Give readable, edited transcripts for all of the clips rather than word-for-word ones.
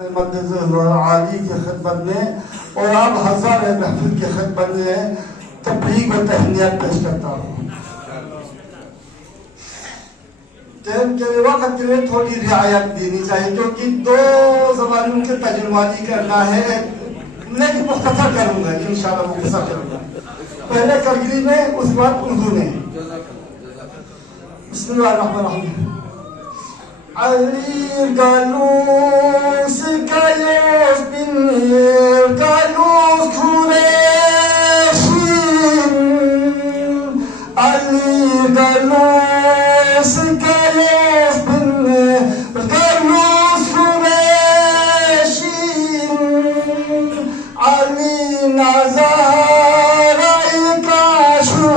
आली की खिदमत में और आप हजार महफिल की खिदमत में तबलीग व तहनियत पेश करता हूँ। टाइम के वक्त के लिए थोड़ी रियायत देनी चाहिए क्योंकि दो ज़बानों के तर्जुमानी करना है, लेकिन मुख्तसर करूँगा इंशाअल्लाह, मुख्तसर करूँगा। पहले करगिली में, उसके बाद उर्दू में। बिस्मिल्लाहिर्रहमानिर्रहीम। Ali galus galus binir galus kureshin Ali galus galus binir galus kureshin Ali nazara ikashu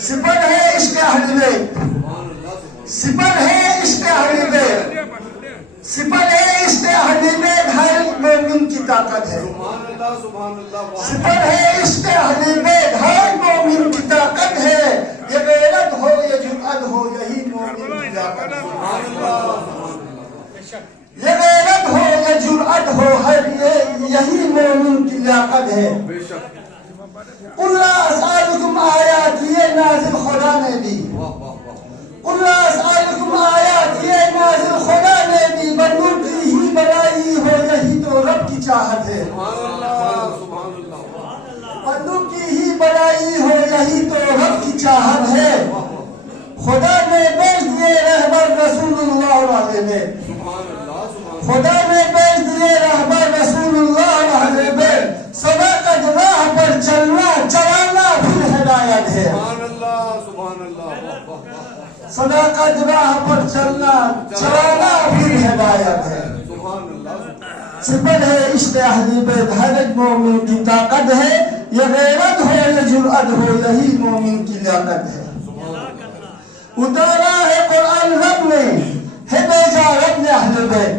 sipper है इश्क़ अहले बैत, सिपर है इश्क़ अहले बैत, सिपर है इश्क़ अहले बैत, हर मोमिन की ताकत है। सिपर है इश्क़ अहले बैत, हर मोमिन की ताकत है। ये गैरत हो या जुर्अत हो, यही मोमिन की ताकत है। ये गैरत हो या जुर्अत हो, हर यही मोमिन की ताकत है। कुल्ला अस्आलुकुम आयात, ये नाज़िल खुदा ने दी। कुल्ला अस्आलुकुम आयात, ये नाज़िल खुदा ने दी। बंदों की ही बनाई हो, यही तो रब की चाहत है। बंदों की ही बनाई हो, यही तो रब की चाहत है। खुदा ने भेज दिए रहबर रसूलुल्लाह है। खुदा ने भेज दिए रहबर रसूलुल्लाह अहले बैत, सदाकत राह पर चलना चलाना फिर हिदायत है। सदाकत राह पर चलना चलाना फिर हिदायत है। सिफत है इश्क़ अहले बैत, हर एक मोमिन की ताकत है। ये गैरत हो ये जुर्अत हो, यही मोमिन की लियाकत है। उतारा है कुरान रब ने, है भेजा रब ने अहले बैत।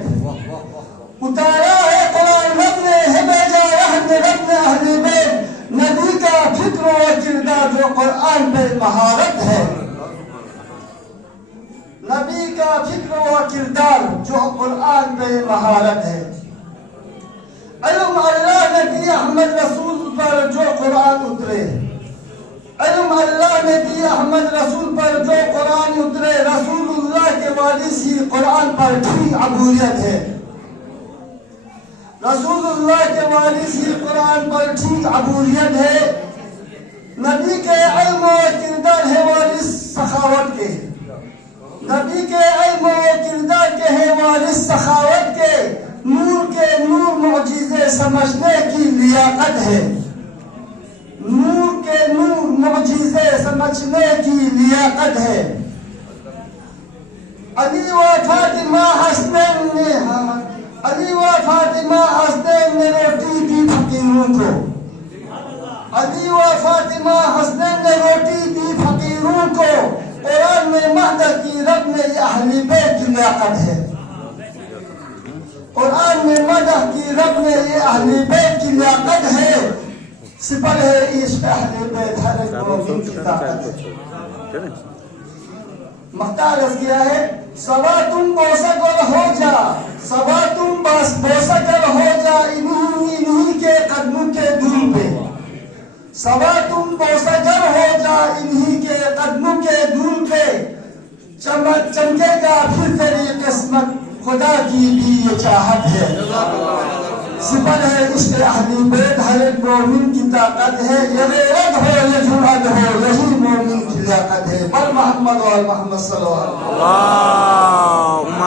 उतारा है कुरान रब ने, है भेजा रब ने अहले बैत। नबी का फिक्र व किरदार जो कुरान पे महारत है, नबी का फिक्र व किरदार जो कुरान पे महारत है। इल्म अल्लाह ने दिया अहमद रसूल पर जो कुरान उतरे, इल्म अल्लाह ने दिया अहमद रसूल पर जो कुरान उतरे। रसूलुल्लाह के वारिस ही कुरान पर ठीक अबूयत है, रसूलुल्लाह के वारिस ही कुरान पर ठीक अबूयत है। नबी के इल्म व किरदार है वारिस सखावत के, नबी के इल्म व किरदार के है वारिस सखावत के। नूर के नूर मौजिज़े समझने की लियाकत है, नूर के नूर मौजिज़े समझने की लियाकत है। अली व फातिमा हसनैन ने, अली व फातिमा हसनैन ने रोटी दी फकीरों को, अली व फातिमा हसनैन ने रोटी दी फकीरों को। कुरान में मदह की रब ने अहले बैत की लियाकत है, कुरान में मदह की रब ने ये अहले बैत की लियाकत है। सिफत है इश्क़ अहले बैत, हर एक मोमिन की ताकत है। मख्तार अर्ज़ किया है, सवा तुम बोसगर हो जा, सवा तुम बस बोसगर हो जा इन्हीं के कदमों के धूल पे। सवा तुम बोसगर हो जा इन्हीं के कदमों के धूल पे। चमकेगा फिर तेरी किस्मत, खुदा की भी ये चाहत है। सिफत है इश्क़ अहले बैत, हर एक मोमिन की ताकत है। ये गैरत हो ये जुर्अत हो, यही मोमिन की लियाकत है। बल मोहम्मद और मोहम्मद सल्लल्लाहु अलैहि वसल्लम।